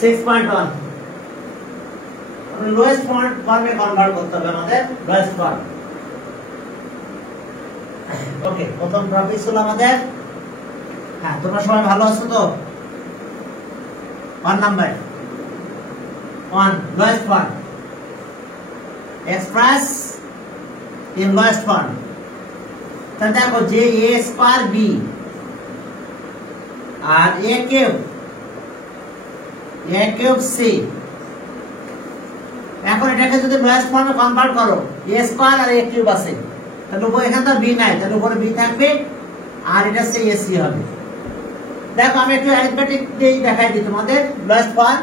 6.1 lowest ফর্মে convert করতে হবে আমাদের লোয়েস্ট ফর্ম। ওকে, প্রথম টপিক ছিল আমাদের, হ্যাঁ তোমরা সবাই ভালো আছো তো? 1 number 1 lowest form express in lowest form. তাহলে দেখো যে a স্কয়ার b আর a কিউব c, এখন এটাকে যদি লোয়েস্ট ফর্মে কনভার্ট করো, a স্কয়ার আর a কিউব আছে, তাহলে উপরে এখানে তো b নাই, তাহলে উপরে b থাকবে আর এটা সে ac হবে। দেখো আমি একটু অ্যারিথমেটিক দিয়ে দেখাই দিই তোমাদের। লোয়েস্ট ফর্ম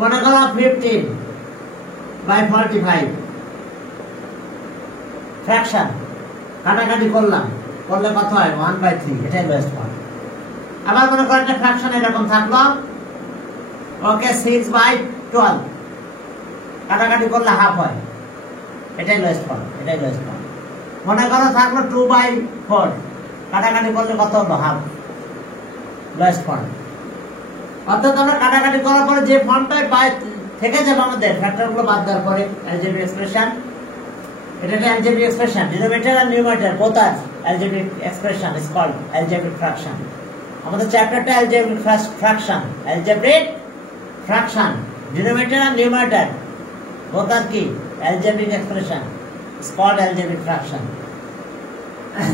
মনে করো 15/45 ফ্র্যাকশন কাটাকাটি করলাম, করলে কত হয় 1/3, এটাই লোয়েস্ট ফর্ম। আবার মনে করো একটা ফ্র্যাকশন এরকম থাকলো, ওকে 6/12 কাটাকাটি করলে হাফ হয়, এটাই লোয়েস্ট ফর্ম, এটাই লোয়েস্ট ফর্ম। মনে করো থাকলো 2/4 কাটাকাটি করলে কত হলো হাফ, লোয়েস্ট ফর্ম। অর্থাৎ আমরা কাটাকাটি করার পরে যে ফর্মটাই থেকে যাবে আমাদের ফ্যাক্টরগুলো বাদ দেওয়ার পরে অ্যালজেব্রিক এক্সপ্রেশন, এটা একটা অ্যালজেব্রিক এক্সপ্রেশন, ডিনোমিনেটর আর numerator both are algebraic expression is called algebraic fraction. আমাদের চ্যাপ্টারটা algebraic fraction, algebraic fraction, denominator আর নিউমারেটর বোথ আর কি algebraic expression is called algebraic fraction.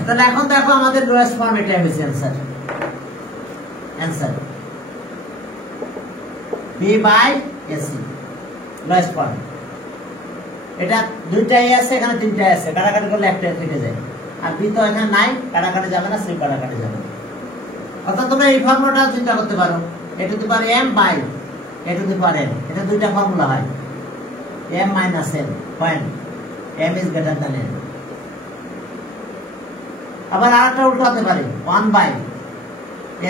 তাহলে এখন দেখো আমাদের লোয়েস্ট ফর্ম এটা হয়েছে অ্যান্সার b/ac লোয়েস্ট ফর্ম। এটা দুইটাই আছে, এখানে তিনটাই আছে, কাটাকাটি করলে একটা থেকে যায়, আর b তো এখানে নাই, কাটাকাটি যাবে না, c কাটাকাটি যাবে। অর্থাৎ তোমরা এই ফর্মুলাটা চিন্তা করতে পারো, a to the power m by a to the power n, এটা দুইটা ফর্মুলা হয়, m - n when m is greater than n। আবার আরেকটা উল্টো হতে পারে 1 বাই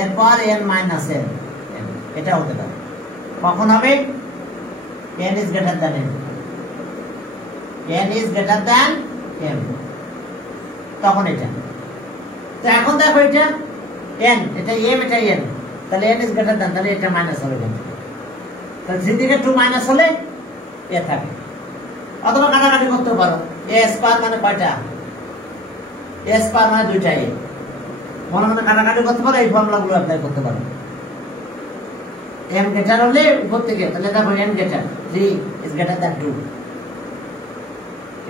এরপর n - n, এটা হতে পারে। কখন হবে? n is greater than n, n is greater than m, তখন এটা। তো এখন দেখো এটা n, এটা m, এটা n, তাহলে n is greater than, তাহলে এটা মাইনাস হবে, তাহলে 3 থেকে 2 মাইনাস হলে a থাকে। অথবা কাটাকাটি করতে পারো, a স্কয়ার মানে কয়টা? a স্কয়ার মানে দুইটা a, মনে মনে কাটাকাটি করতে পারো, এই ফর্মুলাগুলো অ্যাপ্লাই করতে পারো। m গ্রেটার হলে উপর থেকে, তাহলে দেখো n greater 3 is greater than 2,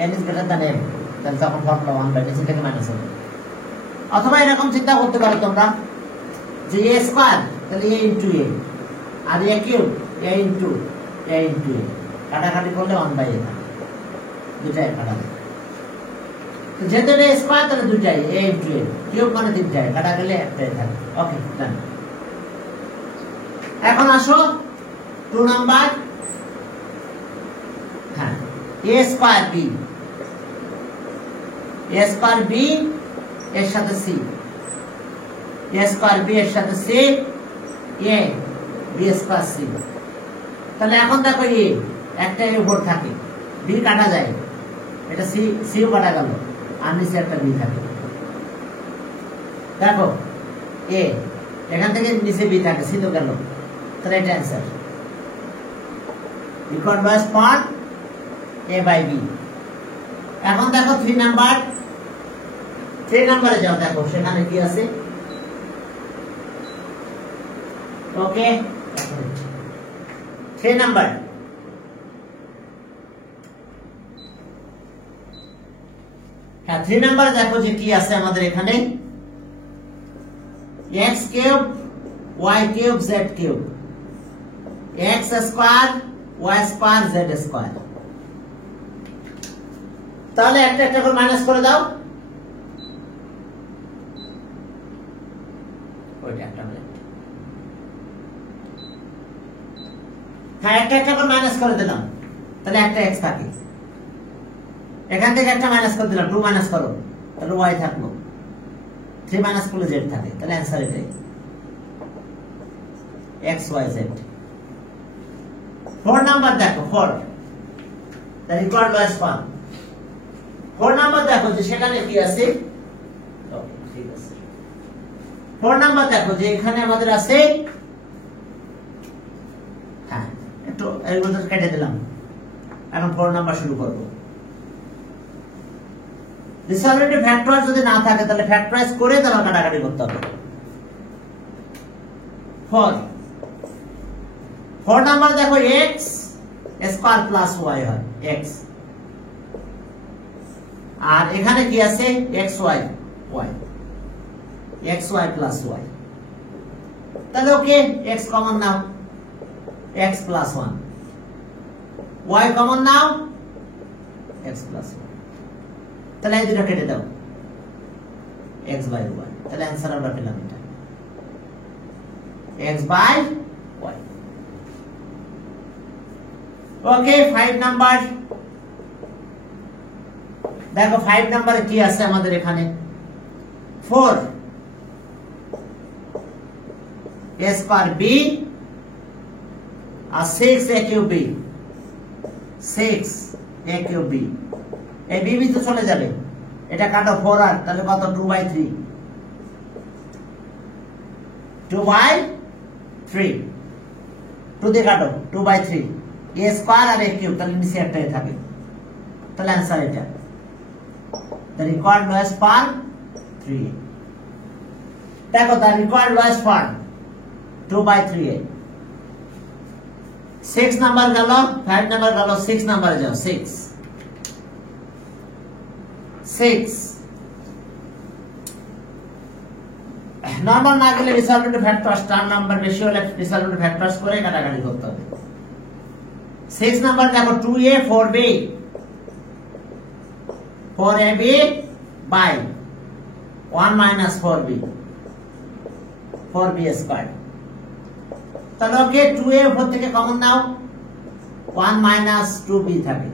n is greater than m, তাহলে তখন ফর্মুলা 1/c থেকে মাইনাস হবে। অথবা এরকম চিন্তা করতে পারো তোমরা যে a স্কয়ার তাহলে a ইনটু a আর a cube a into a, কাটাকাটি করলে 1/a থাকে, দুটাই কাটা যায়। তো যেহেতু এটা স্কয়ার তাহলে দুটাই a ইনটু a, কিউব মানে তিনটাই, কাটা গেলে একটাই থাকে। ওকে ডান। এখন আসো 2 নাম্বার, হ্যাঁ a square b, a square b এর সাথে c, a স্কয়ার b এর সাথে c, a b square c। তাহলে এখন দেখো a একটা এর উপর থাকে, b কাটা যায়, এটা c ও কাটা গেল, আর নিচে একটা b থাকে। দেখো a এখান থেকে নিচে b থাকে, c তো গেল, তাহলে এটা answer equal lowest form a/b। এখন দেখো 3 নাম্বার, 3 নম্বরে যাও, দেখো সেখানে কি আছে। ওকে 3 নাম্বার, হ্যাঁ 3 নাম্বারে দেখো যে কি আছে আমাদের এখানে, x cube y cube z cube, x square y square z square. তাহলে একটা একটা করে মাইনাস করে দাও, ওইটা একটা হ্যাঁ একটা একটা করে মাইনাস করে দিলাম, তাহলে একটা x থাকে। এখান থেকে একটা মাইনাস করে দিলাম, 2 মাইনাস করো, তাহলে y থাকলো, 3 মাইনাস করলে z থাকে, তাহলে অ্যান্সার এটাই x y z। 4 নাম্বার দেখো, 4 that equal lowest form. 4 number দেখো যে সেখানে কি আছে, ওকে ঠিক আছে। 4 নাম্বার দেখো যে এখানে আমাদের আছে হ্যাঁ, একটু এগুলো কেটে দিলাম। এখন 4 নাম্বার শুরু করব। ডিসঅর্ডারলি ফ্যাক্টরাইজ যদি না থাকে তাহলে ফ্যাক্টরাইজ করে তারপর কাটাকাটি করতে হবে। 4 নাম্বার দেখো x স্কয়ার প্লাস y হয় x, আর এখানে কি আছে xy y, xy plus y। তাহলে ওকে x কমন নাও, x প্লাস 1, y কমন নাও x প্লাস 1। তাহলে এই দুটো কেটে দাও x বাই y। তাহলে অ্যান্সার আমরা পেলাম এটা x by y। Okay 5 number দেখো, 5 নাম্বারে কি আছে আমাদের এখানে 4 a স্কয়ার b আর 6 a cube b, 6 a cube b। এই b তো চলে যাবে, এটা কাটো 4 আর তাহলে কত 2/3, 2/3 2 দিয়ে কাটো 2/3 a স্কয়ার আর a কিউব, তাহলে নিচে একটা থাকে। তাহলে आंसर এটা the required lowest form 3a। দেখো the required lowest form 2/3a। 6 number গেল, 5 নাম্বার গেল, 6 নাম্বারে যাও। 6 নরমাল না গেলে রিসলভেন্ট ফ্যাক্টরস, টার্ম নাম্বার বেশি হলে রিসলভেন্ট ফ্যাক্টরস করে কাটাকাটি করতে হবে। 6 নাম্বার দেখো 2a 4b 4ab by 1 minus 4b 4b squared। তাহলে ওকে 2a উপর থেকে কমন নাও, 1 minus 2b থাকে,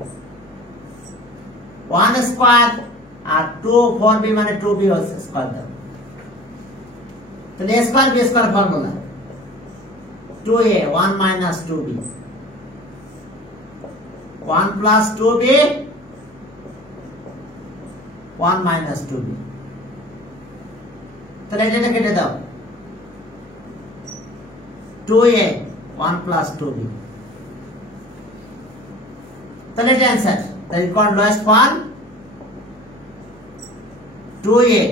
1 স্কয়ার আর 2 4b মানে 2b স্কয়ার দাও। তাহলে a square b square formula 2a 1 minus 2b 1 plus 2b 1 minus 2b। তাহলে এটা কেটে দাও 2a 1 plus 2b। তাহলে এটা answer, the required lowest form 2a।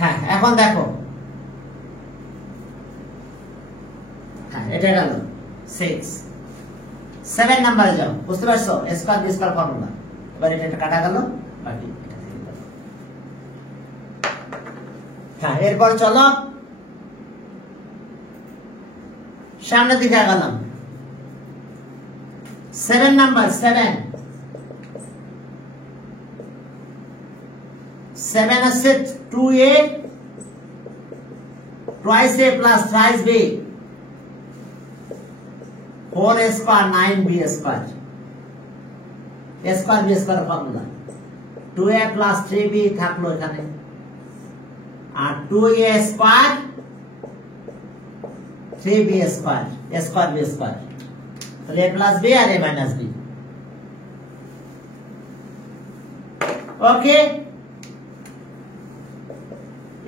হ্যাঁ, এখন দেখো, হ্যাঁ এটা গেল 6। 7 নাম্বারে যাও, বুঝতে পারছো a square b square formula. এবার এটা কাটা গেল, বাকি এটা থেকে গেল। হ্যাঁ, এরপর চলো সামনের দিকে আগালাম। 7 নাম্বার 7 আছে 2a twice a plus thrice b 4a square 9b square। a square b square formula 2a plus 3b থাকলো এখানে, আর 2a square 3b square, a square b square। তাহলে a plus b আর a minus b। Okay,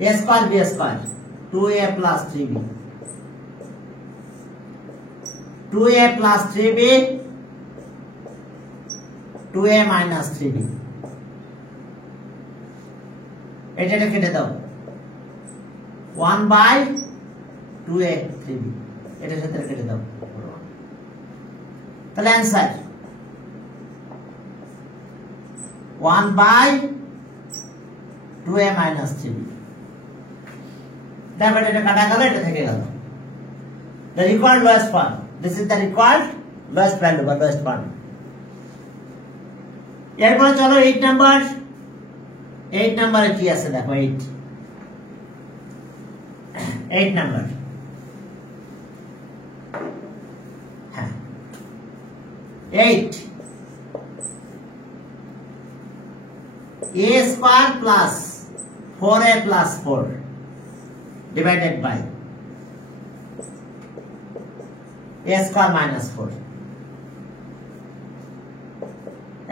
a square b square 2a plus 3b 2a plus 3b 2a minus 3b। এটা কেটে দাও 1 by 2a 3b, এটার সাথে কেটে দাও। তাহলে answer 1 by 2a minus 3b। দেখো এটা কাটা গেল, এটা থেকে গেল। The required lowest form, this is the required lowest value বা lowest form। এরপরে চলো 8 নাম্বার। 8 নাম্বারে কি আছে দেখো, 8 নাম্বার। হ্যাঁ 8 a square plus 4a plus 4 divided by a square minus 4।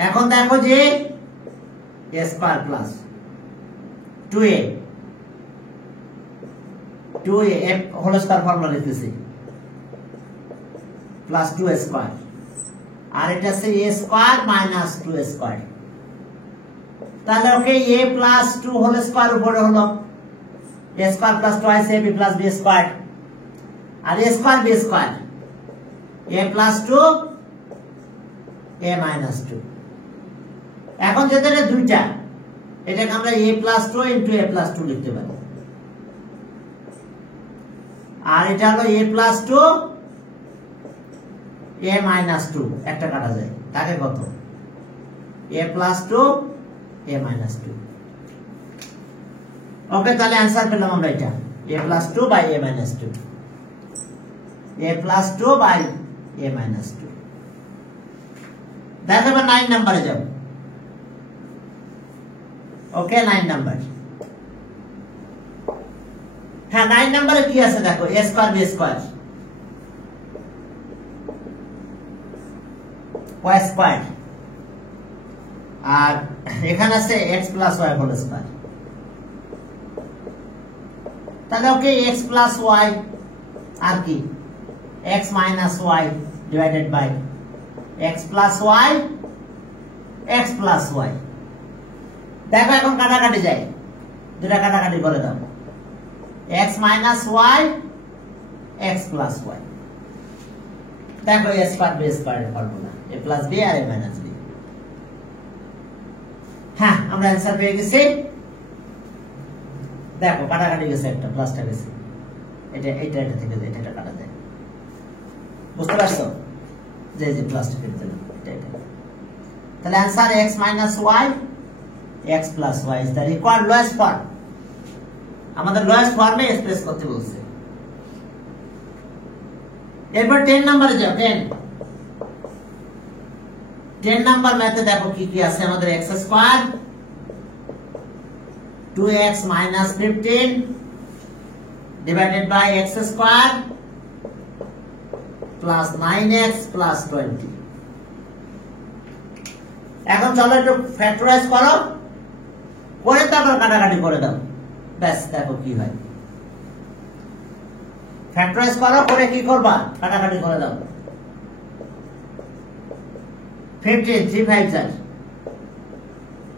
এখন দেখো যে a square plus 2a 2a whole square formula লিখতেছি প্লাস 2a স্কয়ার আর এটা আছে a square minus 2a square তাহলে okay a plus 2 whole square উপরে হলো a square plus twice ab plus b square আর a square b square a plus 2 a minus 2 এখন যেটা দুইটা এটাকে আমরা a plus 2 into a plus 2 লিখতে পারি আর এটা হলো a প্লাস 2 a মাইনাস 2 একটা কাটা যায় তাকে কত a plus 2 a minus 2 okay তাহলে आंसर পেলাম আমরা এটা a plus 2 by a minus 2 a plus 2 by a minus 2 দেখো এবার 9 নম্বরে যাব ওকে 9 নাম্বার হ্যাঁ 9 নম্বরে কি আছে দেখো a square b square y square আর এখানে আছে x plus y whole square তাহলে ওকে x প্লাস y আর কি x minus y divided by x plus y x plus y দেখো এখন কাটাকাটি যায় দুটা কাটাকাটি করে দাও x minus y x plus y দেখো a square b square formula a plus b আর a মাইনাস b হ্যাঁ আমরা आंसर পেয়ে গেছি দেখো কাটাকাটি গেছে একটা প্লাসটা গেছে এটা থেকে এটা কাটা যায় বুঝতে পারছো যে প্লাসটা কেটে দিলাম এটা তাহলে answer x minus y x plus y is the required lowest form আমাদের lowest ফর্মে এক্সপ্রেস করতে বলছে এরপর 10 নম্বরে যাও 10 নাম্বার ম্যাথে দেখো কি কি আছে আমাদের x square 2x minus 15 divided by x square plus 9x plus 20 এখন চলো একটু ফ্যাক্টরাইজ করো করে তারপর কাটাকাটি করে দাও ব্যাস দেখো কি হয় ফ্যাক্টরাইজ করো করে কি করবা কাটাকাটি করে দাও 15 3 5 are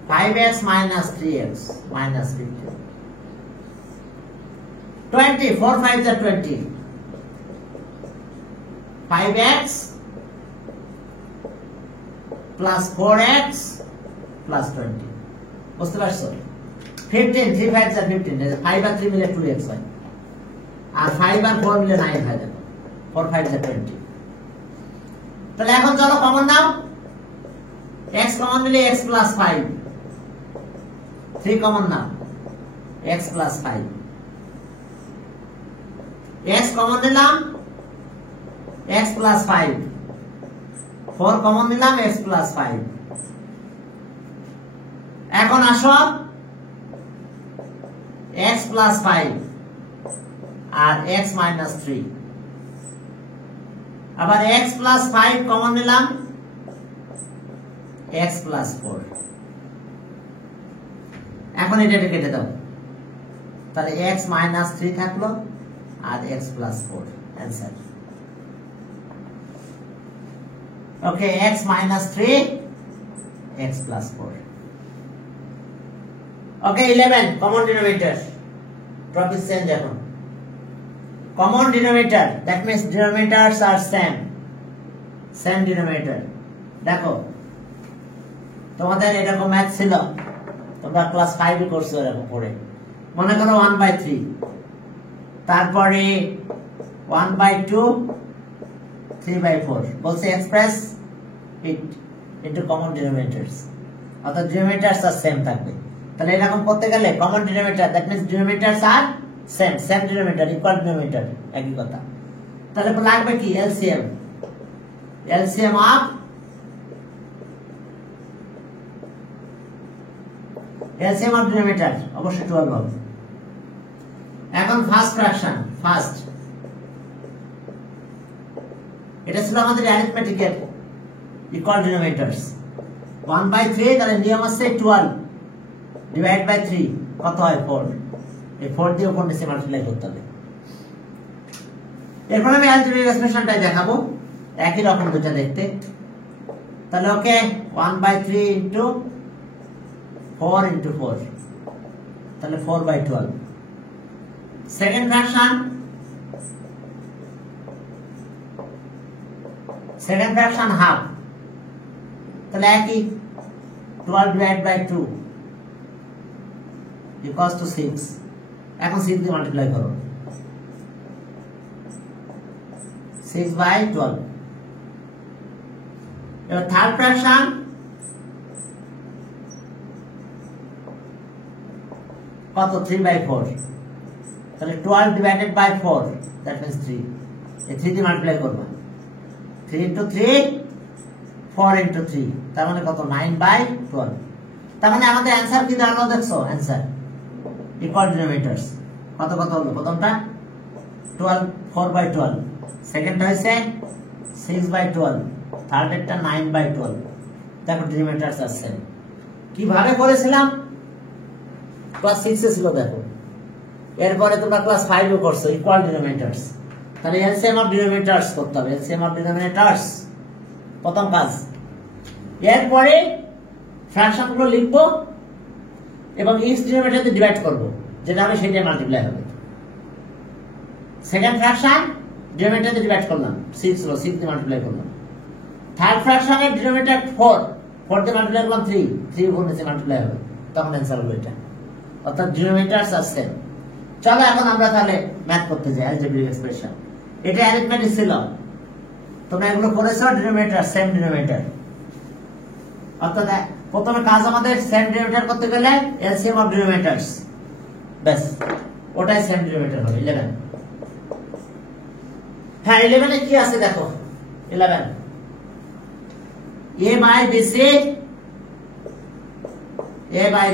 5x minus 3x minus 15 20 4 5 are 20 5x plus 4x plus 20 বুঝতে পারছো 15 3 5 are 15 5 আর 3 মিলে 2x হয় আর 5 আর 4 মিলে 9 হয় দেখো 4 5 are 20 তাহলে এখন চলো কমন নাও x কমন নিলে x plus 5 3 কমন নাও x plus 5 x কমন নিলাম x plus 5 4 কমন নিলাম x plus 5 এখন আসো x plus 5 আর x minus 3 আবার x plus 5 কমন নিলাম x plus 4 এখন এটা কেটে দাও তাহলে x minus 3 থাকলো আর x plus 4 answer okay x minus 3 x plus 4 okay 11 common denominator topic change এখন common denominator that means denominators are same denominator দেখো তোমাদের এরকম ম্যাথ ছিল তোমরা ক্লাস 5 এ করছো এরকম পড়ে মনে করো 1/3 তারপরে 1/2 3/4 বলছে express it into common denominators অর্থাৎ ডিনোমিনেটরস আর সেম থাকবে তাহলে এরকম করতে গেলে common denominator that means denominators are same denominator equal denominator একই কথা তাহলে লাগবে কি LCM of LCM of denominator অবশ্যই 12 হবে এখন ফার্স্ট ফ্র্যাকশন ফার্স্ট এটা ছিল আমাদের অ্যারিথমেটিকের ইকুয়াল ডিনোমিনেটরস 1/3 তাহলে নিয়ম আছে 12 ডিভাইড বাই 3 কত হয় 4 এই 4 দিয়ে কোন ডিসিমাল মাল্টিপ্লাই করতে হবে এরপর আমি অ্যালজেব্রিক এক্সপ্রেশনটাই দেখাবো, একই রকম দুটো দেখতে। তাহলে ওকে 1/3 ইন্টু 4 ইন্টু 4, তাহলে 4/12। সেকেন্ড ফ্র্যাকশন হাফ, তাহলে একই 12 ডিভাইড বাই 2 ইকুয়ালস টু 6। এখন 6 দিয়ে মাল্টিপ্লাই করো, 6/12। এবার থার্ড ফ্র্যাকশন কত? 3/4, তাহলে 12 ডিভাইডেড বাই 4, দ্যাট মিন্স 3। এই 3 দিয়ে মাল্টিপ্লাই করবা, 3 ইন্টু 3, 4 ইন্টু 3, তার মানে কত? 9/12। তার মানে আমাদের অ্যান্সার কি দাঁড়ালো দেখছো? অ্যান্সার ইকুয়াল ডিনোমিনেটরস কত কত হলো? প্রথমটা 12, 4/12, সেকেন্ডটা হয়েছে 6/12, থার্ডেরটা 9/12। দেখো ডিনোমিনেটরস আসছে। কিভাবে করেছিলাম? ক্লাস 6 এ ছিল দেখো, এরপরে তোমরা ক্লাস 5 এ করছো ইকুয়াল ডিনোমিনেটরস। তাহলে এলসিএম অফ ডিনোমিনেটরস করতে হবে, এলসিএম অফ ডিনোমিনেটরস প্রথম কাজ। এরপরে ফ্র্যাকশনগুলো লিখবো এবং ইচ ডিনোমিনেটরতে ডিভাইড করব, যেটা হবে সেটাই মাল্টিপ্লাই হবে। সেকেন্ড ফ্র্যাকশন ডিনোমিনেটরতে ডিভাইড করলাম, 6 হলো, 6 দিয়ে মাল্টিপ্লাই করলাম। থার্ড ফ্র্যাকশনের ডিনোমিনেটর 4, 4 দিয়ে মাল্টিপ্লাই করলাম 3, 3 উপর নিচে মাল্টিপ্লাই হবে, তখন অ্যান্সার হলো এটা। অর্থাৎ ডিনোমিনেটরস আসছে। চলো এখন আমরা তাহলে ম্যাথ করতে যাই, অ্যালজেব্রিক এক্সপ্রেশন। এটা অ্যারিথমেটিক ছিল, তোমরা এগুলো করেছো ডিনোমিনেটর, সেম ডিনোমিনেটর। অর্থাৎ প্রথমে কাজ আমাদের সেম ডিনোমিনেটর করতে গেলে এলসিএম অফ ডিনোমিনেটরস, ব্যাস ওটাই সেম ডিনোমিনেটর হবে 11। হ্যাঁ 11 এ কি আছে দেখো, 11 a by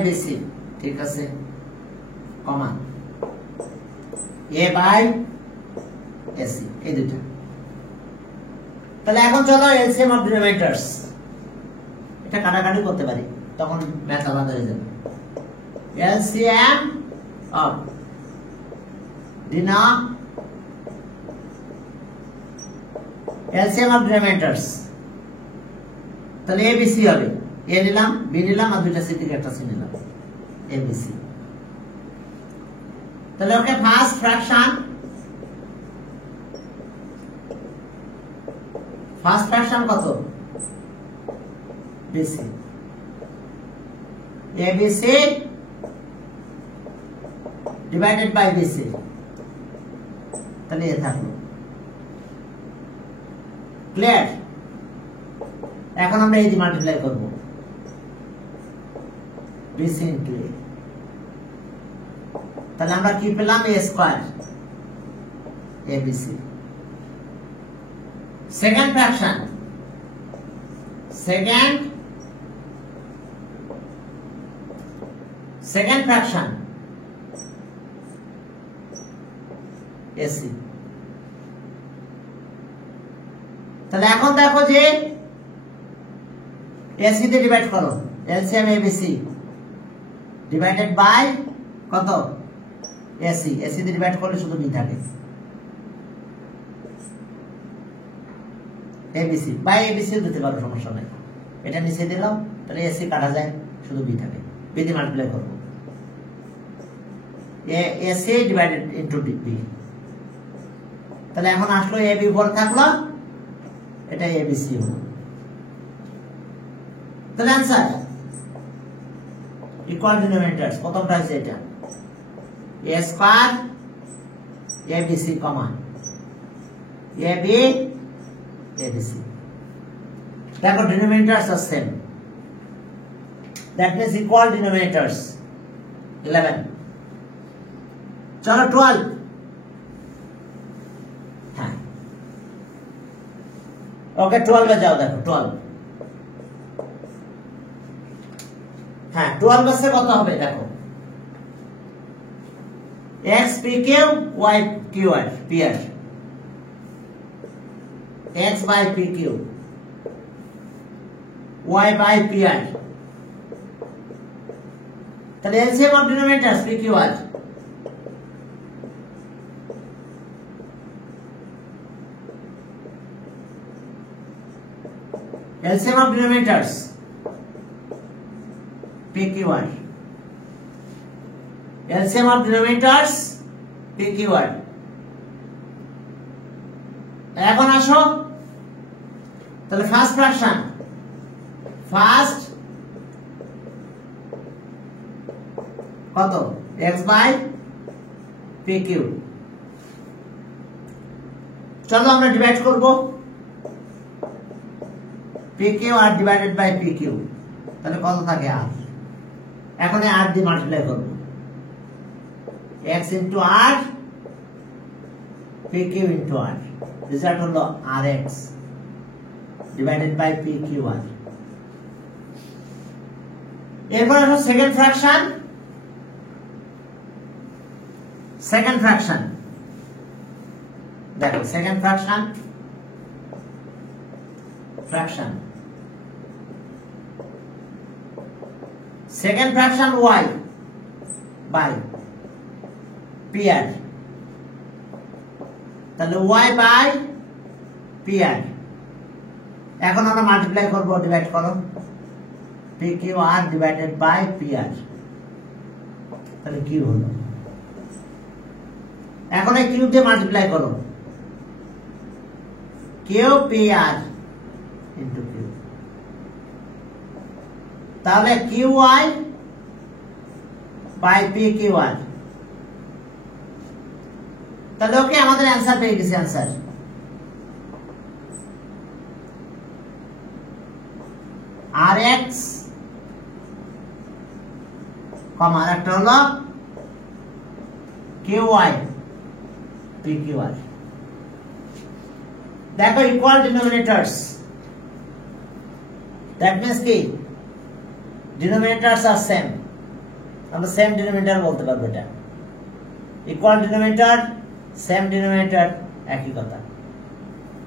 bc, ঠিক আছে, কমা a by ac, এই দুটো। তাহলে এখন চলো এলসিএম অফ ডিনোমিনেটরস, এটা কাটাকাটি করতে পারি, তখন ম্যাথ আলাদা হয়ে যাবে। এলসিএম অফ ডিনোমিনেটরস, তাহলে এবিসি হবে, এ নিলাম, বি নিলাম, আর দুইটা সি থেকে একটা সি নিলাম, এবিসি। তাহলে ওকে ফার্স্ট ফ্র্যাকশন কত? BC, ABC divided by BC, তাহলে এ থাকলো। ক্লিয়ার? এখন আমরা এই যে মাল্টিপ্লাই করব, বিসি ইনটু এ, তাহলে আমরা কি পেলাম? A square ABC. Second fraction AC. তাহলে এখন দেখো যে এসি তে ডিভাইড করো, এলসিএম এবিসি ডিভাইডেড বাই কত? এসি, এসি তে ডিভাইড করলে শুধু বি থাকে, এবিসি বাই এবিসি দিতে পারো, সমস্যা নেই। এটা নিচে দিলাম, তাহলে এসি কাটা যায়, শুধু বি থাকে, বি দিয়ে মাল্টিপ্লাই করবো, এসি ডিভাইডেড ইনটু বি। তাহলে এখন আসলো এবি উপর থাকলো, এটা এবিসি হলো। তাহলে आंसर ইকুয়াল ডিনোমিনেটরস প্রথমটা হচ্ছে এটা, a square abc comma ab abc। দেখো ডিনোমিনেটরস are same, that means equal ডিনোমিনেটরস 11। চলো 12। হ্যাঁ ওকে 12 এ যাও, দেখো 12। হ্যাঁ 12 से কত হবে দেখো, x p Q y q r p r, x by p Q y by p r। তাহলে LCM of denominators p q r, LCM of denominators PQR. LCM of denominators PQR. এখন আসো তাহলে ফার্স্ট ফ্র্যাকশন, ফার্স্ট কত x by pq। চলো আমরা divide করব pq আর divided by pq, তাহলে কত থাকে r। এখন এই r দিয়ে মাল্টিপ্লাই করব, x into r pq into r, result হলো rx ডিভাইডেড বাই pqr। এরপর আসো সেকেন্ড ফ্র্যাকশন, সেকেন্ড ফ্র্যাকশন দেখো, second fraction fraction second fraction y by pr, তাহলে y বাই pr। এখন আমরা মাল্টিপ্লাই করব, ডিভাইড করো pqr ডিভাইডেড বাই pr, তাহলে কি হলো। এখন এই কিউ দিয়ে মাল্টিপ্লাই করো, কিউ pr ইনটু কিউ, তাহলে qy বাই pqr। তাহলে ওকে আমাদের অ্যানসার পেয়ে গেছি, অ্যানসার rx কমা আর একটা হলো qy pqr। দেখো ইকুয়াল ডিনোমিনেটরস, দ্যাট মিন্স কি ডিনোমিনেটরস আর সেম, আমরা সেম ডিনোমিনেটর বলতে পারবো। এটা ইকুয়াল ডিনোমিনেটর, সেম ডিনোমিনেটর, একই কথা,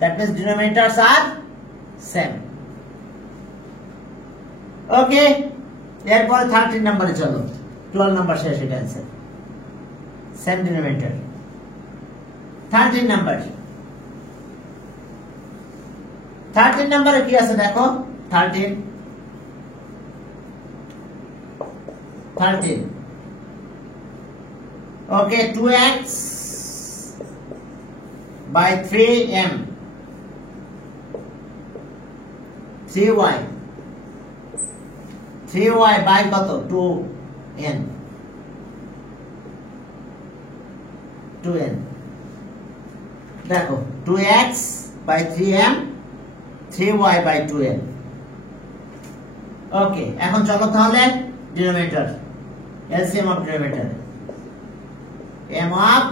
that means denominators are same. ওকে, এরপরে 13 নম্বরে চলো, 12 নম্বর শেষ, এটা आंसर সেম ডিনোমিনেটর। 13 নম্বর, 13 নম্বরে কি আছে দেখো, 13 ওকে 2x by 3m 3y 3y by কত 2n 2n দেখো 2x by 3m 3y by 2n। ওকে, এখন চলো তাহলে denominator, LCM of denominator, m of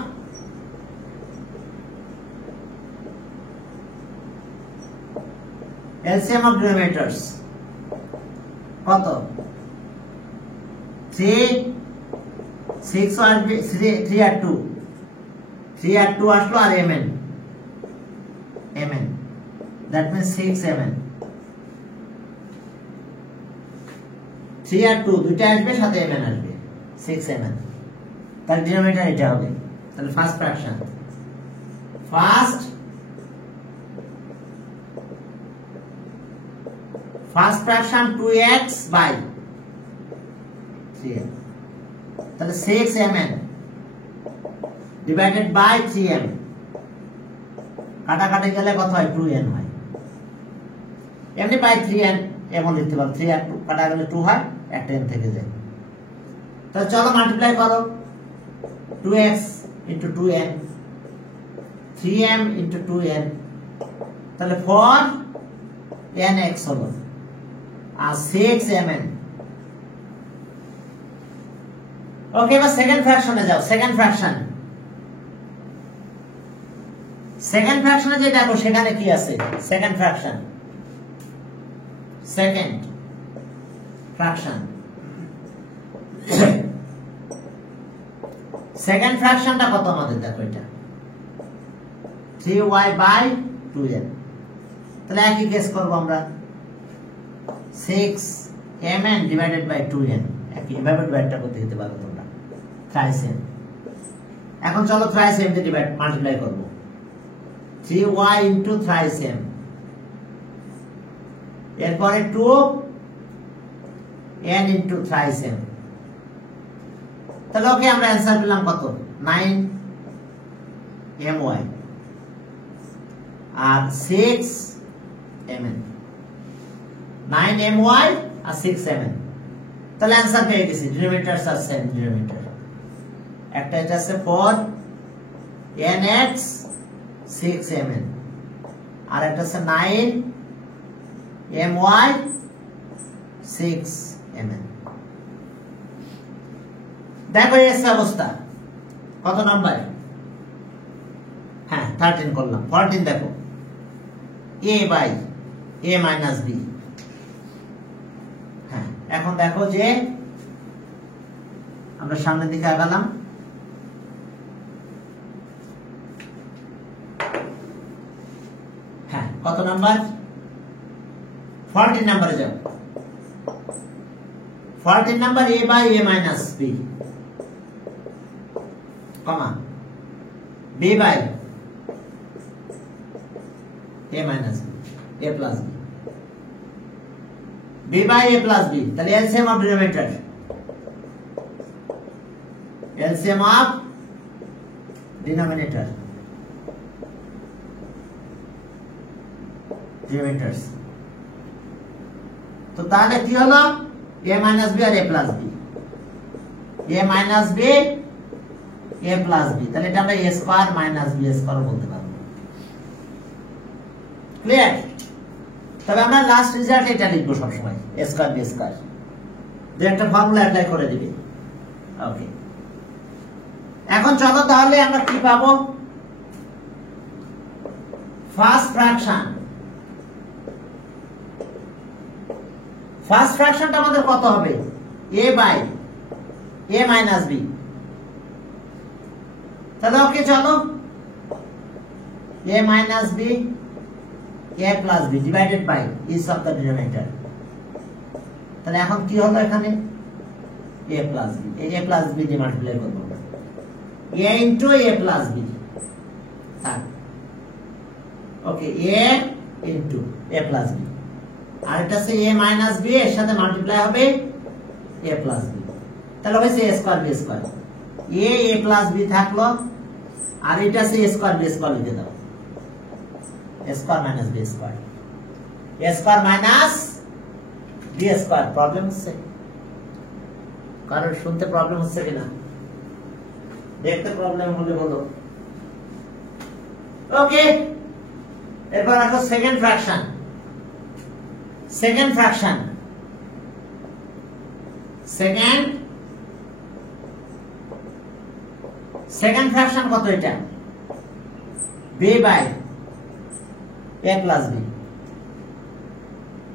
LCM of denominators কত 3 6 আর 3 আর 2 3 আর 2 আসলো আর mn that means 6mn 3 আর 2 দুইটা আসবে, সাথে mn আসবে, 6mn। তাহলে ডিনোমিনেটর এটা হবে, তাহলে first fraction, first fraction 2x by 3m, তাহলে 6mn ডিভাইডেড বাই 3m, কাটাকাটি গেলে কত হয় 2n হয়, এমনি বাই 3n এমন লিখতে পারো, 3 আর 2 কাটা গেলে 2 হয়, একটা n থেকে যায়। তাহলে চলো মাল্টিপ্লাই করো, 2x into 2n 3m into 2n, তাহলে 4nx হলো আর 6mn। ওকে, এবার সেকেন্ড ফ্র্যাকশনে যাও, সেকেন্ড ফ্র্যাকশনে যে দেখো সেখানে কি আছে, সেকেন্ড ফ্র্যাকশন সেকেন্ড ফ্র্যাকশনটা কত আমাদের দেখো, এটা 3y by 2n, তাহলে একই কেস করব আমরা, 6mn ডিভাইডেড বাই 2n, একই ভাবে ডিভাইডটা করতে দিতে পারো তোমরা, থ্রাইসেম। এখন চলো থ্রাইসেম দিয়ে ডিভাইড মাল্টিপ্লাই করব, 3y into থ্রাইসেম এরপরে 2 n into thrice m, তাহলে ওকে আমরা অ্যান্সার পেলাম কত 9 my আর 6 mn, 9 my আর 6 mn, তাহলে অ্যান্সার পেয়ে গেছি। ডিনোমিনেটরস আর সেম ডিনোমিনেটর, একটা এটা আছে 4 nx 6 mn আর একটা আছে 9 my 6 mn। দেখো এই অবস্থা কত নাম্বার? হ্যাঁ 13 করলাম। 14 দেখো a by a minus b। হ্যাঁ এখন দেখো যে আমরা সামনের দিকে আগালাম। হ্যাঁ কত নাম্বার? 14 নাম্বারে যাও। 14 number a by a minus b comma b by a minus b, a plus b, b by a plus b, তাহলে LCM of denominator, LCM of denominator, denominators, তো তাহলে কি হলো a minus b আর a plus b, a minus b a plus b, তাহলে এটা আমরা a square minus b square বলতে পারবো। ক্লিয়ার? তবে আমরা লাস্ট রেজাল্ট এটা লিখবো সব সময় a স্কয়ার b স্কয়ার, যে একটা ফর্মুলা অ্যাপ্লাই করে দিবে। ওকে, এখন চলো তাহলে আমরা কি পাবো? First fraction. ফার্স্ট ফ্র্যাকশনটা আমাদের কত হবে? a by a minus b। তাহলে ওকে চলো a minus b a plus b divided by each of the denominator, তাহলে এখন কি হলো এখানে a plus b, এই a plus b দিয়ে মাল্টিপ্লাই করব, a into a plus b, হ্যাঁ ওকে a into a plus b, আর এটা সে a minus b এর সাথে মাল্টিপ্লাই হবে a plus b, তাহলে হয়েছে a square b square, a plus b থাকলো আর এটা সে a স্কয়ার b স্কয়ার লিখে দাও, a square minus b square, a square minus b square. Problem হচ্ছে? কারণ শুনতে প্রবলেম হচ্ছে কিনা দেখতে প্রবলেম হলে বলো। ওকে, এরপর আসো second fraction. Second fraction, second fraction কত? এটা b by a plus b।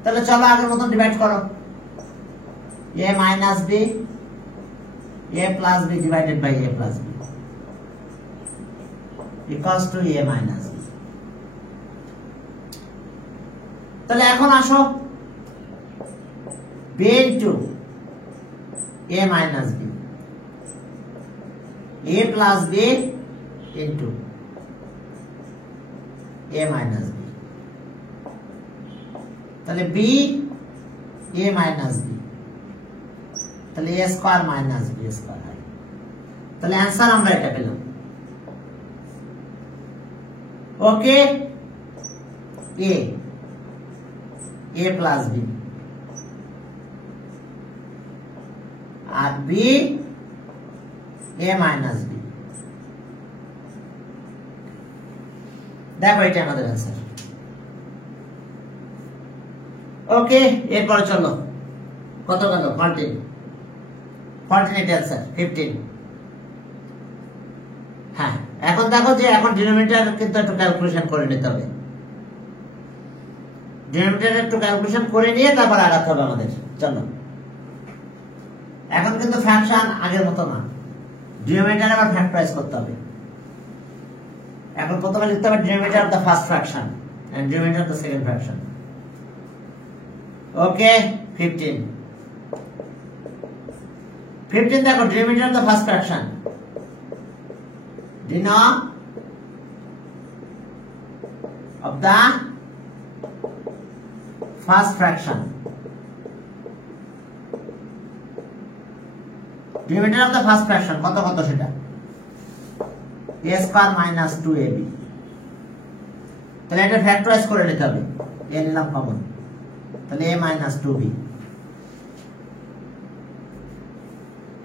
তাহলে চলো আগের মতন ডিভাইড করো, a minus b a plus b divided by a plus b equals to a minus b। তাহলে এখন আসো b into a minus b, a plus b into a minus b, তাহলে b a minus b, তাহলে a square minus b square হয়। তাহলে answer আমরা এটা পেলাম। ওকে, a প্লাস b আর b a মাইনাস b। দেখো এটা আমাদের आंसर। ওকে, এরপর চলো কত গেল? 14 এর आंसर 15। হ্যাঁ, এখন দেখো যে এখন ডিনোমিনেটর কিন্তু একটু ক্যালকুলেশন করে নিতে হবে। ডিনোমিনেটর একটু ক্যালকুলেশন করে নিয়ে তারপর আগাতে হবে আমাদের। চলো, এখন কিন্তু ফ্র্যাকশন আগের মতো না, ডিনোমিনেটর আবার ফ্যাক্টরাইজ করতে হবে। এখন প্রথমে লিখতে হবে denominator of the first fraction and denominator of the second fraction. Okay, 15 দেখো denominator of the first fraction, ডিনো of the first fraction denominator of the first fraction কত কত সেটা a স্কয়ার মাইনাস 2ab তাহলে এটা ফ্যাক্টরাইজ করে নিতে হবে a নিলাম কমন তাহলে a minus 2b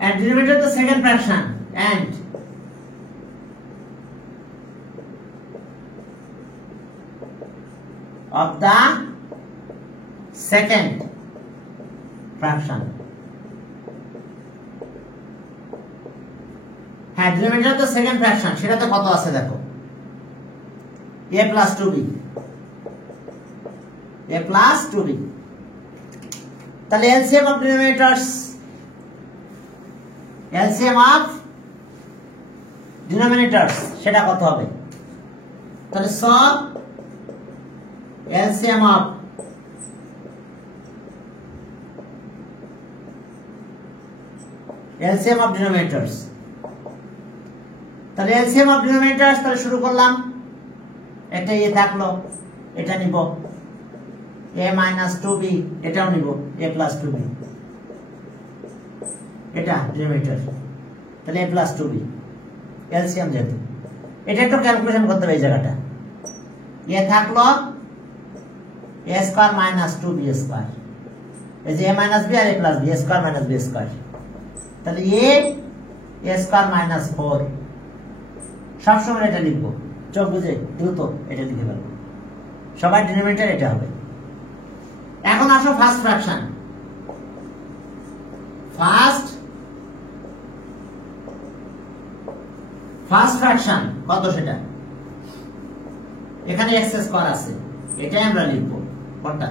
and denominator of the second fraction and of the second fraction হ্যাঁ denominator of the second fraction সেটাতে কত আছে দেখো a plus 2b a plus 2b তাহলে LCM of denominators সেটা কত হবে তাহলে সব LCM of denominators তাহলে LCM of denominators তাহলে শুরু করলাম এটা থাকলো এটা নিব a minus 2b এটাও নিব a plus 2b এটা ডিনোমিনেটর তাহলে a plus 2b LCM যেহেতু এটা একটু ক্যালকুলেশন করতে হবে এই জায়গাটা এ থাকলো a square minus 2b square এই যে a minus b আর a plus b square minus b square তাহলে a স্কয়ার মাইনাস 4 সবসময় এটা লিখবো চোখ বুঝে দ্রুত এটা লিখে ফেলবো সবার ডিনোমিনেটর এটা হবে এখন আসো ফার্স্ট ফ্র্যাকশন ফার্স্ট ফ্র্যাকশন কত সেটা এখানে x স্কয়ার আছে এটাই আমরা লিখব কোনটা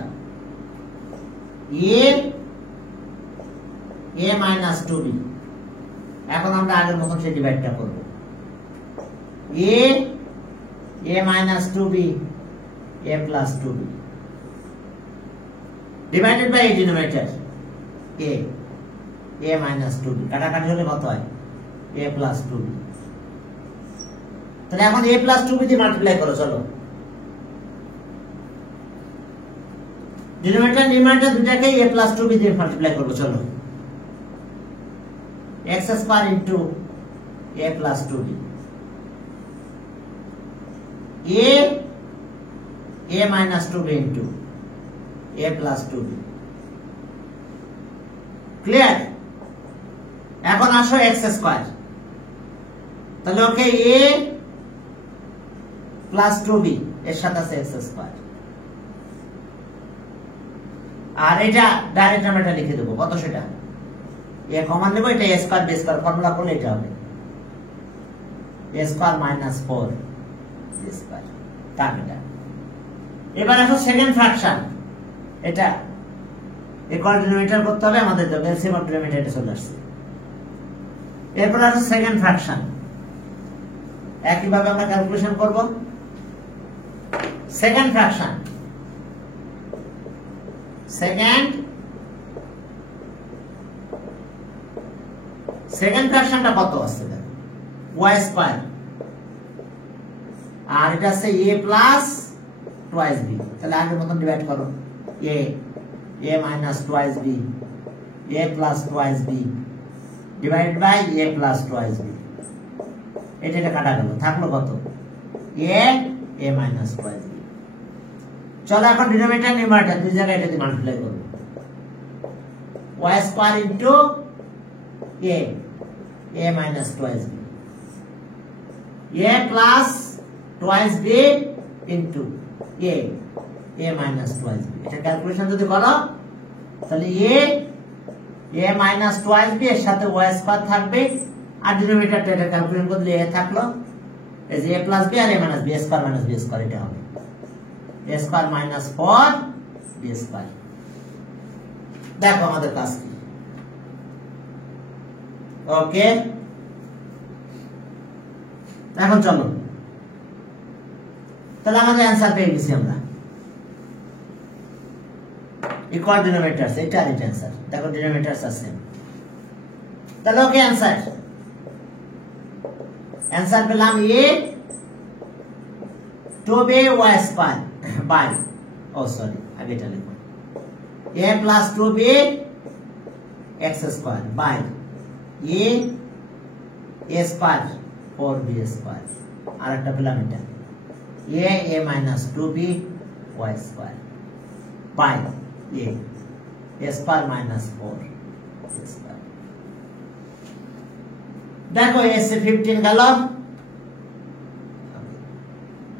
a minus 2b এখন আমরা আগের মতন সেই ডিভাইডটা করব a minus 2b a plus 2b divided by a denominator a minus 2b কাটাকাটি হলে কত হয় a plus 2b তাহলে এখন a plus 2b দিয়ে মাল্টিপ্লাই করো চলো ডিনোমিনেটর নিউমারেটর দুটাকে a plus 2b দিয়ে মাল্টিপ্লাই করব চলো x square into a plus 2b a minus 2b into a plus 2b clear এখন আসো x স্কয়ার তাহলে ওকে a plus 2b এর সাথে আছে x স্কয়ার আর এটা ডাইরেক্ট আমরা এটা লিখে দেব কত সেটা a কমন নেব এটা a square b square formula করলে এটা হবে a square minus 4 b square তাহলে এবার আসো সেকেন্ড ফ্র্যাকশন এটা ইকুয়াল ডিনোমিনেটর করতে হবে আমাদের তো এলসিএম অফ ডিনোমিনেটর এটা চলে আসছে এরপর আসো সেকেন্ড ফ্র্যাকশন একই ভাবে আমরা ক্যালকুলেশন করব সেকেন্ড ফ্র্যাকশন সেকেন্ড ফ্র্যাকশনটা কত আছে দেখো y স্কয়ার আর এটা আছে a প্লাস twice b তাহলে আগের মতন ডিভাইড করো a minus twice b a plus twice b divided by a plus twice b এটা কাটা গেল থাকলো কত a minus twice b চলো এখন ডিনোমিনেটর নিউমারেটর দুই জায়গায় এটা দিয়ে মাল্টিপ্লাই করব y square into a minus twice b a plus twice b into a minus twice b এটা ক্যালকুলেশন যদি করো তাহলে a minus twice b এর সাথে y স্কয়ার থাকবে আর ডিনোমিনেটরটা এটা ক্যালকুলেট করলে a থাকলো এই যে a plus b আর a minus b square minus b square এটা হবে a square minus 4 b square দেখো আমাদের কাজ কি ওকে এখন চলো তাহলে আমাদের অ্যানসার পেয়ে গেছি আমরা ইকুয়াল ডিনোমিনেটরস এটা আর এটা অ্যানসার দেখো ডিনোমিনেটরস আছে তাহলে ওকে অ্যানসার পেলাম a 2b y square by oh sorry আগে এটা লিখো a plus 2b x square by a square 4b square আর একটা পেলাম এটা a minus 2b y square by a square minus 4 square দেখো এসে 15 গেল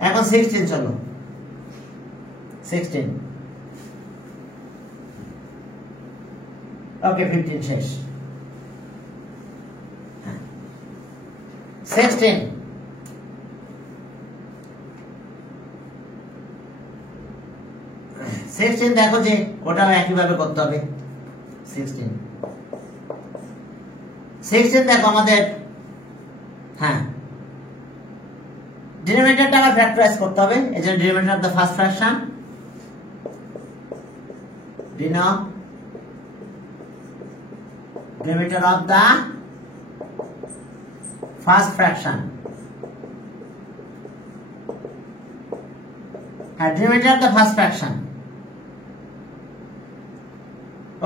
এখন 16 চলো 16 ওকে 15 শেষ 16 দেখো যে ওটাও একইভাবে করতে হবে 16 দেখো আমাদের হ্যাঁ ডিনোমিনেটরটা আবার ফ্যাক্টরাইজ করতে হবে এজন্য denominator of the first fraction denominator of the first fraction হ্যাঁ denominator of the first fraction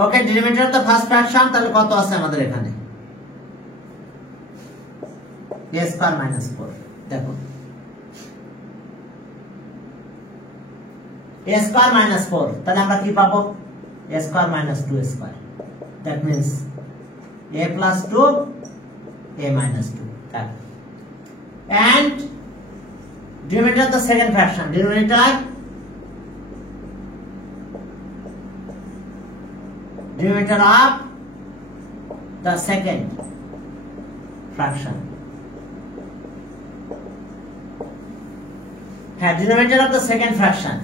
okay denominator of the first fraction তাহলে কত আছে আমাদের এখানে a square minus 4 দেখো a square minus 4 তাহলে আমরা কি পাবো a square minus 2 square that means a plus 2 a minus 2 that and denominator of the second fraction denominator of the second fraction denominator of the second fraction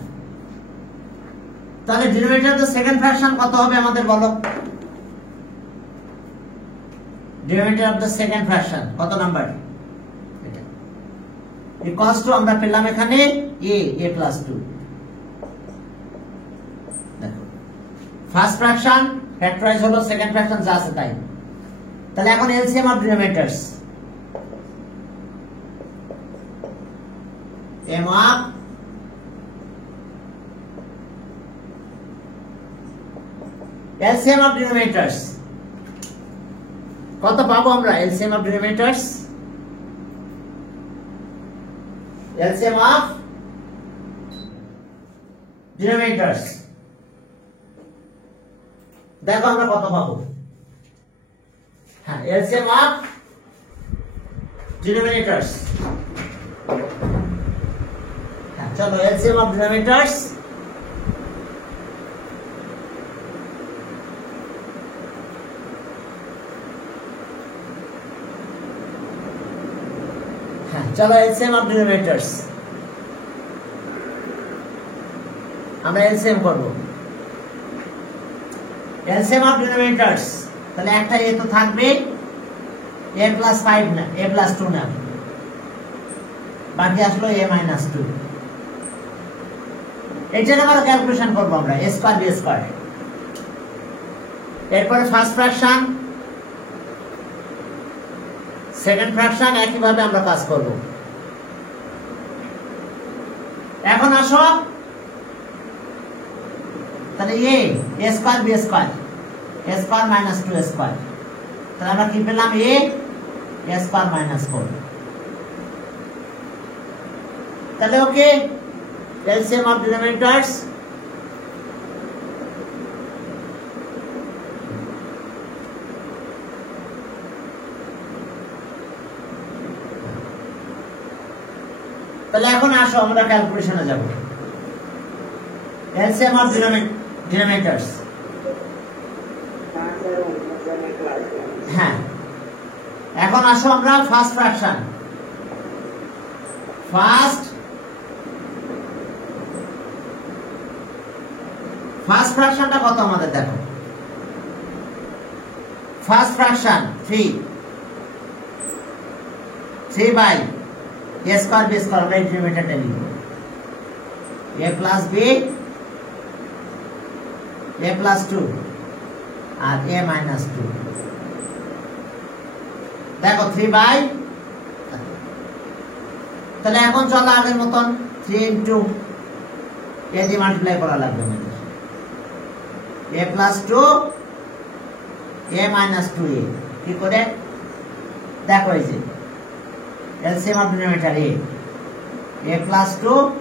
তাহলে denominator of the second fraction কত হবে আমাদের বলো denominator of the second fraction কত number এটা equals to আমরা পেলাম এখানে a plus 2 দেখো ফার্স্ট ফ্র্যাকশন ফ্যাক্টরাইজ হলো সেকেন্ড ফ্র্যাকশন যা আছে তাই তাহলে এখন LCM of denominators m of LCM of denominators কত পাবো আমরা LCM of denominators LCM of denominators দেখো আমরা কত পাবো হ্যাঁ LCM of denominators চলো LCM of denominators চলো LCM of denominators আমরা LCM করব LCM of denominators তাহলে একটা a তো থাকবে a plus 5 না a plus 2 না বাকি আসলো a minus 2 এটার আমরা ক্যালকুলেশন করব আমরা a স্কয়ার b স্কয়ার এরপরে ফার্স্ট ফ্র্যাকশন সেকেন্ড ফ্র্যাকশন একই ভাবে আমরা কাজ করব এখন আসো তাহলে a square b square a square minus 2 square তাহলে আমরা কি পেলাম a স্কয়ার মাইনাস 4 তাহলে ওকে LCM of denominators তাহলে এখন আসো আমরা ক্যালকুলেশনে যাব LCM of denominators হ্যাঁ এখন আসো আমরা ফার্স্ট ফ্র্যাকশন ফার্স্ট ফ্র্যাকশনটা কত আমাদের দেখো first fraction 3 by a square b square আমরা ডিনোমিনেটরটা নিব a plus b a plus 2 R a minus 2 দেখো 3 বাই তাহলে এখন চলো আগের মতন 3 into a দিয়ে মাল্টিপ্লাই করা লাগবে আমাদের a plus 2 a minus 2a কি করে দেখো এই যে LCM of denominator a plus 2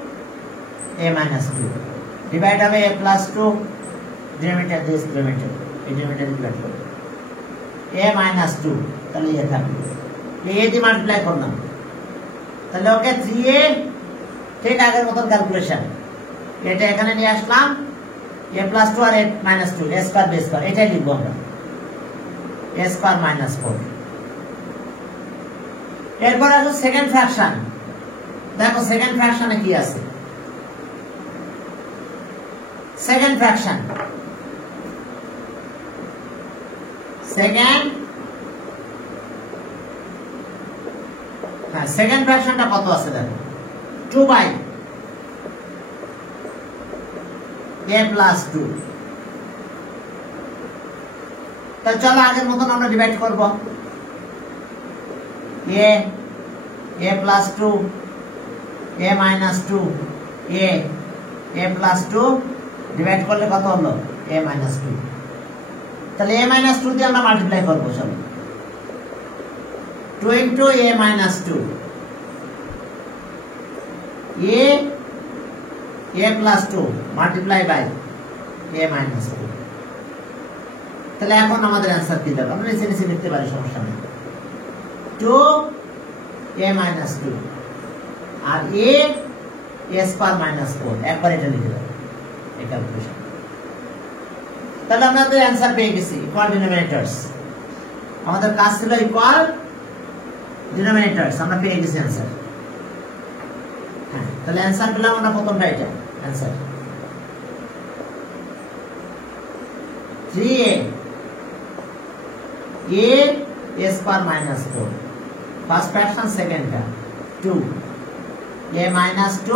a minus 2 divide হবে a plus 2 denominator this denominator এই denominator divide করবে a minus 2 তাহলে এ থাকবে a দিয়ে মাল্টিপ্লাই করলাম তাহলে ওকে 3a ঠিক আগের মতন ক্যালকুলেশন এটা এখানে নিয়ে আসলাম a plus 2 R a minus 2 a square b square এটাই লিখব আমরা a square minus 4 এরপর আসো সেকেন্ড ফ্র্যাকশন দেখো সেকেন্ড ফ্র্যাকশনে কি আছে সেকেন্ড ফ্র্যাকশন সেকেন্ড ফ্র্যাকশনটা কত আছে দেখো 2 বাই a plus 2 তাহলে চলো আগের মতন আমরা ডিভাইড করব a plus 2 a minus 2 a plus 2 divide করলে কত হলো a minus 2 তাহলে a minus 2 দিয়ে আমরা মাল্টিপ্লাই করব চলো 2 into a minus 2 a plus 2 multiply by a minus 2 তাহলে এখন আমাদের आंसर কি দেব আমরা নিচে নিচে লিখতে পারি সমস্যা নেই 2 a minus 2 R a square minus 4 একবার এটা লিখে দাও এই ক্যালকুলেশন তাহলে আমরা আমাদের आंसर পেয়ে গেছি ইকুয়াল ডিনোমিনেটরস আমাদের কাজ ছিল ইকুয়াল ডিনোমিনেটরস আমরা পেয়ে গেছি आंसर হ্যাঁ তাহলে आंसर পেলাম আমরা প্রথমটা এটা answer 3a a square minus 4 first fraction second টা 2 a minus 2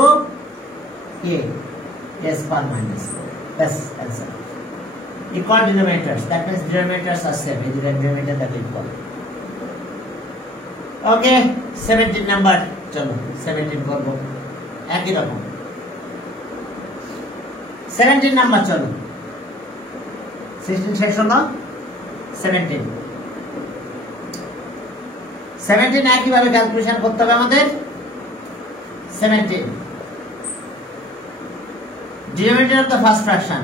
a square minus 4 that's answer equal denominators that means denominators are same the denominator that equal okay 17 number চলো 17 করব একই রকম 17 নাম্বার চলো 16 শেষ হলো 17 একই ভাবে ক্যালকুলেশন করতে হবে আমাদের 17 denominator of the first fraction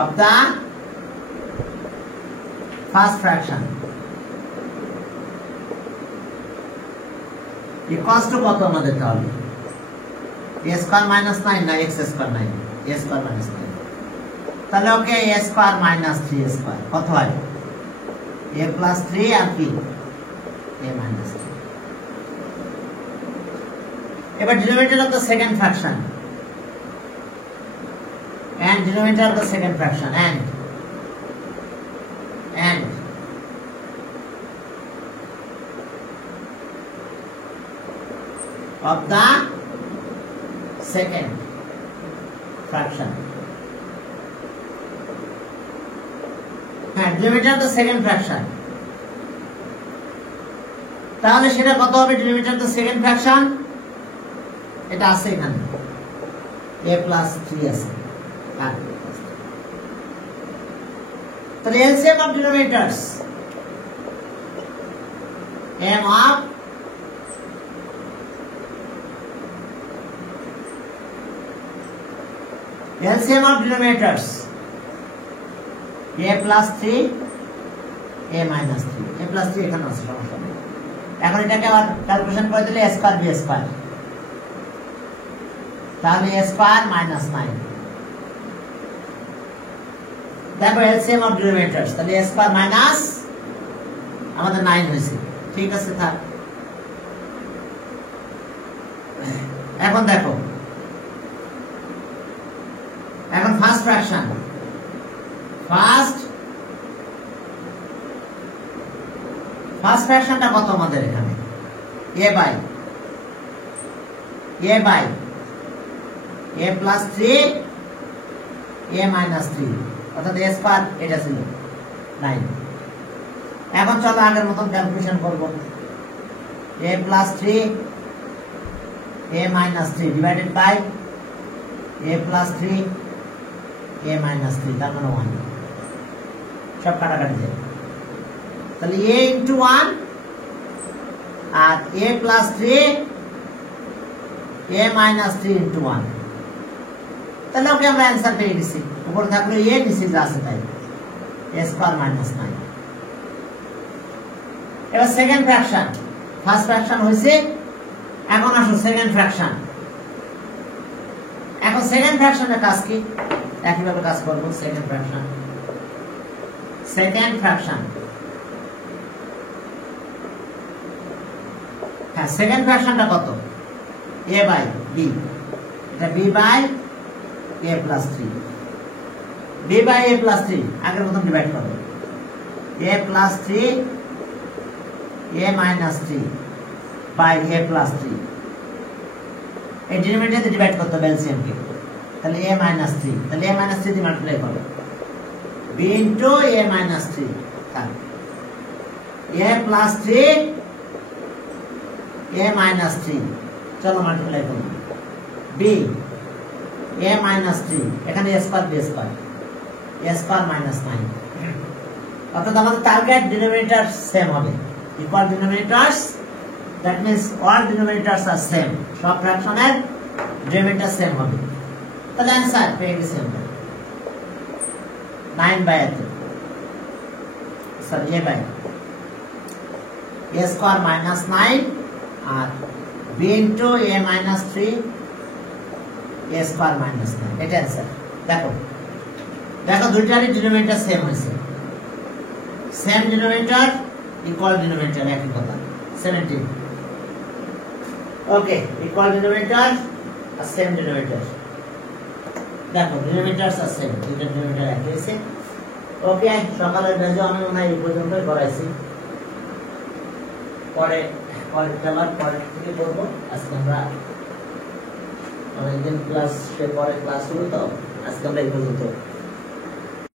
of the first fraction equals to কত আমাদের তাহলে a square minus 9 না x square 9 a square minus 9 তাহলে okay a square minus 3 square কত হয় a plus 3 আর কি a minus 3 এবার denominator of the second fraction and denominator of the second fraction and of the second fraction denominator of the second fraction তাহলে সেটা কত হবে denominator of the second fraction এটা আছে এখানে a plus 3 আছে তাহলে LCM of denominators m of LCM of denominators a plus 3 a minus 3 a plus 3 এখানে আছে সমস্যা নেই এখন এটাকে আবার ক্যালকুলেশন করে দিলে a square b square তাহলে a square minus 9 দেখো LCM of denominators তাহলে a square minus আমাদের 9 হয়েছে ঠিক আছে থাক এখন দেখো এখন ফার্স্ট ফ্র্যাকশন ফার্স্ট ফ্র্যাকশনটা কত আমাদের এখানে a by a plus 3 a minus 3 অর্থাৎ a স্কয়ার এটা ছিল 9 এখন চলো আগের মতন ক্যালকুলেশন করব a plus 3 a minus 3 divided by a plus 3 a minus 3 তার মানে 1 সব কাটাকাটি যায় তাহলে a into 1 R a plus 3 a minus 3 into 1 তাহলে ওকে আমরা অ্যানসার পেয়ে গেছি উপরে থাকলো a নিচে যা আছে তাই a স্কয়ার মাইনাস 9 এবার সেকেন্ড ফ্র্যাকশন ফার্স্ট ফ্র্যাকশন হইছে এখন আসো সেকেন্ড ফ্র্যাকশন এখন সেকেন্ড ফ্র্যাকশনের কাজ কি একইভাবে কাজ করব সেকেন্ড ফ্র্যাকশন হ্যাঁ সেকেন্ড ফ্র্যাকশনটা কত a বাই b এটা b by a plus 3 b by a plus 3 আগের মতন ডিভাইড করব a plus 3 a minus 3 by a plus 3 এই ডিনোমিনেটরে ডিভাইড করতে হবে এলসিএম কে তাহলে a minus 3 তাহলে a minus 3 দিয়ে মাল্টিপ্লাই করব b into a minus 3 তাহলে a plus 3 a minus 3 চলো মাল্টিপ্লাই করব b a minus 3 এখানে a square b square a square minus 9 অর্থাৎ আমাদের টার্গেট ডিনোমিনেটর সেম হবে equal denominators that means all denominators are same সব ফ্র্যাকশনের denominator same হবে তাহলে आंसर পেয়ে গেছি আমরা 9 বাই 3 সর a by a square minus 9 আর b into a minus 3 a square minus 9 এটা आंसर দেখো দুইটারই ডিনোমিনেটর সেম হইছে সেম ডিনোমিনেটর equal denominator একই কথা 17 ওকে equal denominator আর same denominator দেখো denominators are same দুইটা denominator একই আছে ওকে সকালের ব্যাচে আমি মনে হয় এই পর্যন্তই করাইছি পরে থেকে করব আজকে আমরা অনেকদিন ক্লাস পরে ক্লাস হলো তো আজকে আমরা এই পর্যন্ত